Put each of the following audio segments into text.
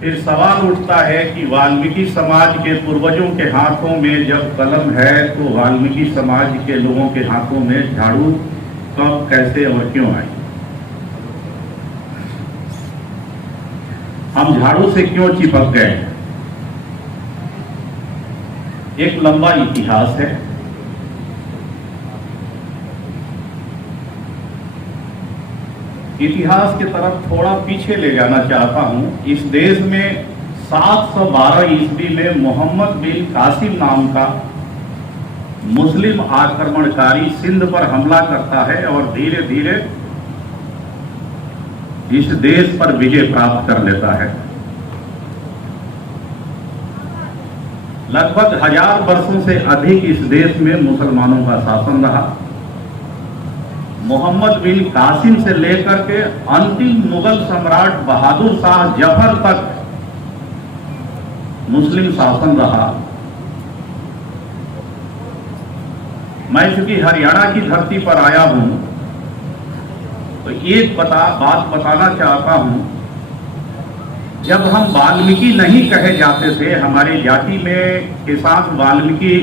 फिर सवाल उठता है कि वाल्मीकि समाज के पूर्वजों के हाथों में जब कलम है तो वाल्मीकि समाज के लोगों के हाथों में झाड़ू कब, कैसे और क्यों आई? हम झाड़ू से क्यों चिपक गए? एक लंबा इतिहास है। इतिहास की तरफ थोड़ा पीछे ले जाना चाहता हूं। इस देश में 712 ईस्वी में मोहम्मद बिन कासिम नाम का मुस्लिम आक्रमणकारी सिंध पर हमला करता है और धीरे धीरे इस देश पर विजय प्राप्त कर लेता है। लगभग 1000 वर्षों से अधिक इस देश में मुसलमानों का शासन रहा। मोहम्मद बिन कासिम से लेकर के अंतिम मुगल सम्राट बहादुर शाह जफर तक मुस्लिम शासन रहा। मैं चूंकि हरियाणा की धरती पर आया हूं तो एक बात बताना चाहता हूं। जब हम वाल्मीकि नहीं कहे जाते थे, हमारी जाति में के साथ वाल्मीकि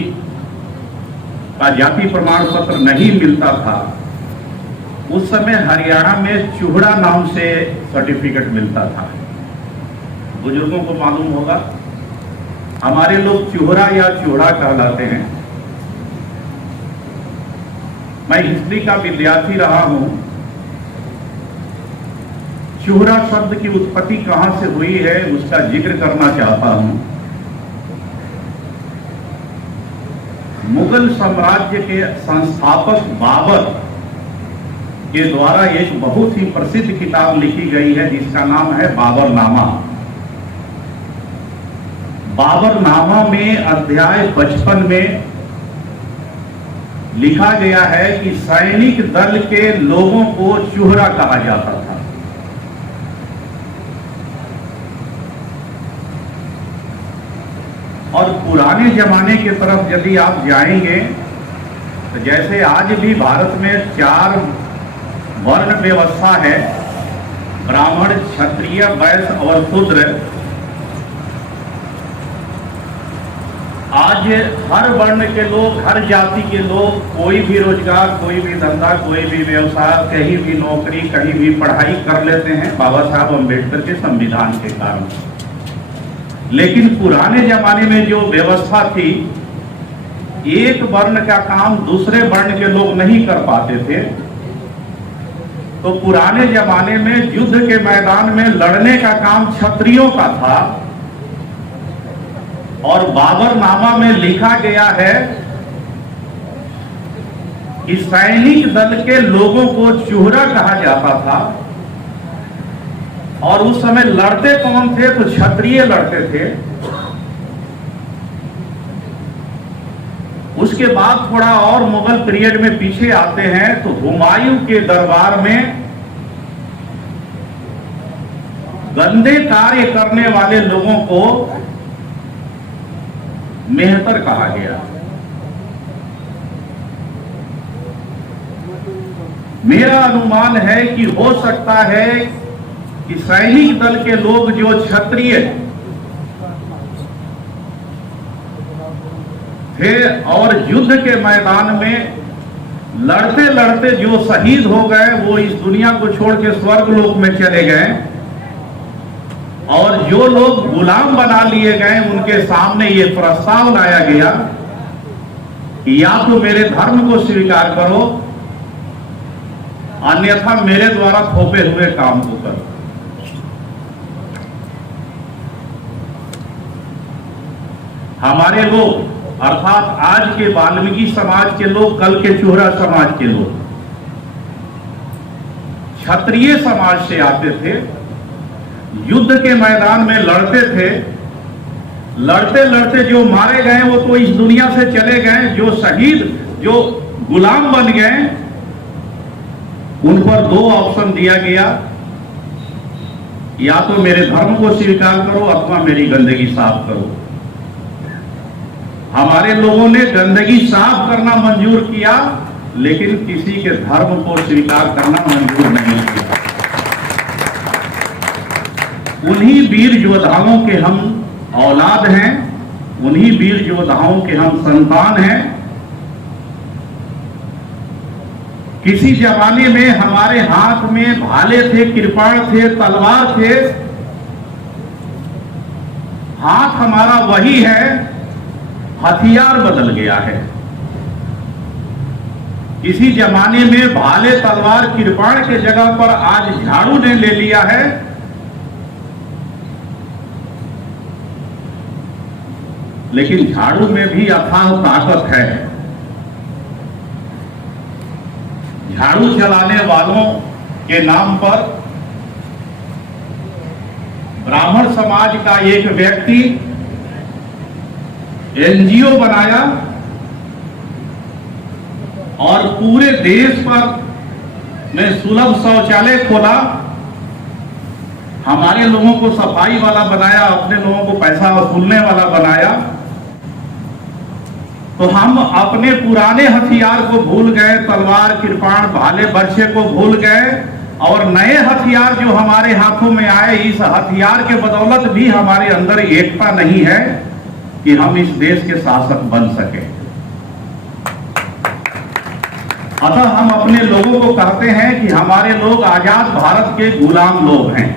का जाति प्रमाण पत्र नहीं मिलता था, उस समय हरियाणा में चूहड़ा नाम से सर्टिफिकेट मिलता था। बुजुर्गों को मालूम होगा, हमारे लोग चूहड़ा या चूहड़ा कहलाते हैं। मैं हिस्ट्री का विद्यार्थी रहा हूं। चूहड़ा शब्द की उत्पत्ति कहां से हुई है उसका जिक्र करना चाहता हूं। मुगल साम्राज्य के संस्थापक बाबर के द्वारा एक बहुत ही प्रसिद्ध किताब लिखी गई है जिसका नाम है बाबरनामा। बाबरनामा में अध्याय 55 में लिखा गया है कि सैनिक दल के लोगों को चूहड़ा कहा जाता था। और पुराने जमाने की तरफ यदि आप जाएंगे तो जैसे आज भी भारत में 4 वर्ण व्यवस्था है, ब्राह्मण, क्षत्रिय, वैश्य और शूद्र। आज हर वर्ण के लोग, हर जाति के लोग कोई भी रोजगार, कोई भी धंधा, कोई भी व्यवसाय, कहीं भी नौकरी, कहीं भी पढ़ाई कर लेते हैं बाबा साहब अम्बेडकर के संविधान के कारण। लेकिन पुराने जमाने में जो व्यवस्था थी, एक वर्ण का काम दूसरे वर्ण के लोग नहीं कर पाते थे। तो पुराने जमाने में युद्ध के मैदान में लड़ने का काम क्षत्रियों का था। और बाबरनामा में लिखा गया है कि सैनिक दल के लोगों को चूहड़ा कहा जाता था। और उस समय लड़ते कौन थे? तो क्षत्रिय लड़ते थे। उसके बाद थोड़ा और मुगल पीरियड में पीछे आते हैं तो हुमायूं के दरबार में गंदे कार्य करने वाले लोगों को मेहतर कहा गया। मेरा अनुमान है कि हो सकता है कि सैनिक दल के लोग जो क्षत्रिय थे और युद्ध के मैदान में लड़ते लड़ते जो शहीद हो गए वो इस दुनिया को छोड़ के स्वर्ग लोक में चले गए। और जो लोग गुलाम बना लिए गए उनके सामने ये प्रस्ताव लाया गया कि या तो मेरे धर्म को स्वीकार करो, अन्यथा मेरे द्वारा थोपे हुए काम को करो। हमारे लोग अर्थात आज के वाल्मीकि समाज के लोग, कल के चूहड़ा समाज के लोग क्षत्रिय समाज से आते थे, युद्ध के मैदान में लड़ते थे। लड़ते लड़ते जो मारे गए वो तो इस दुनिया से चले गए। जो शहीद, जो गुलाम बन गए, उन पर 2 ऑप्शन दिया गया, या तो मेरे धर्म को स्वीकार करो अथवा मेरी गंदगी साफ करो। हमारे लोगों ने गंदगी साफ करना मंजूर किया, लेकिन किसी के धर्म को स्वीकार करना मंजूर नहीं किया। उन्हीं वीर योद्धाओं के हम औलाद हैं, उन्हीं वीर योद्धाओं के हम संतान हैं। किसी जमाने में हमारे हाथ में भाले थे, कृपाण थे, तलवार थे। हाथ हमारा वही है, हथियार बदल गया है। किसी जमाने में भाले, तलवार, कृपाण के जगह पर आज झाड़ू ने ले लिया है। लेकिन झाड़ू में भी अथाह ताकत है। झाड़ू चलाने वालों के नाम पर ब्राह्मण समाज का एक व्यक्ति एनजीओ बनाया और पूरे देश पर में सुलभ शौचालय खोला। हमारे लोगों को सफाई वाला बनाया, अपने लोगों को पैसा वसूलने वाला बनाया। तो हम अपने पुराने हथियार को भूल गए, तलवार, कृपाण, भाले, बर्छे को भूल गए और नए हथियार जो हमारे हाथों में आए, इस हथियार के बदौलत भी हमारे अंदर एकता नहीं है कि हम इस देश के शासक बन सके। अतः हम अपने लोगों को कहते हैं कि हमारे लोग आजाद भारत के गुलाम लोग हैं।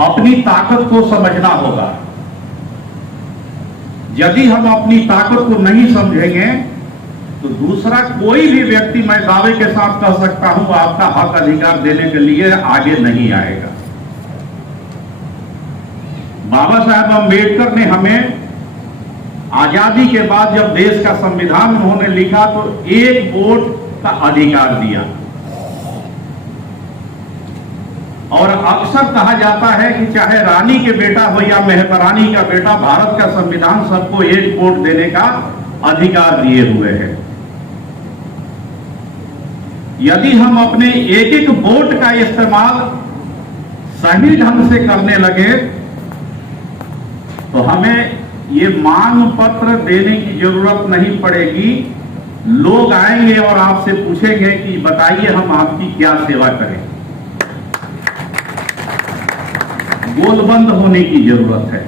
अपनी ताकत को समझना होगा। यदि हम अपनी ताकत को नहीं समझेंगे तो दूसरा कोई भी व्यक्ति, मैं दावे के साथ कह सकता हूं, आपका हक अधिकार देने के लिए आगे नहीं आएगा। बाबा साहब अम्बेडकर ने हमें आजादी के बाद जब देश का संविधान उन्होंने लिखा तो एक वोट का अधिकार दिया। और अक्सर कहा जाता है कि चाहे रानी के बेटा हो या मेहतरानी का बेटा, भारत का संविधान सबको एक वोट देने का अधिकार दिए हुए है। यदि हम अपने एक एक वोट का इस्तेमाल सही ढंग से करने लगे तो हमें ये मांग पत्र देने की जरूरत नहीं पड़ेगी। लोग आएंगे और आपसे पूछेंगे कि बताइए हम आपकी क्या सेवा करें। गोलबंद होने की जरूरत है।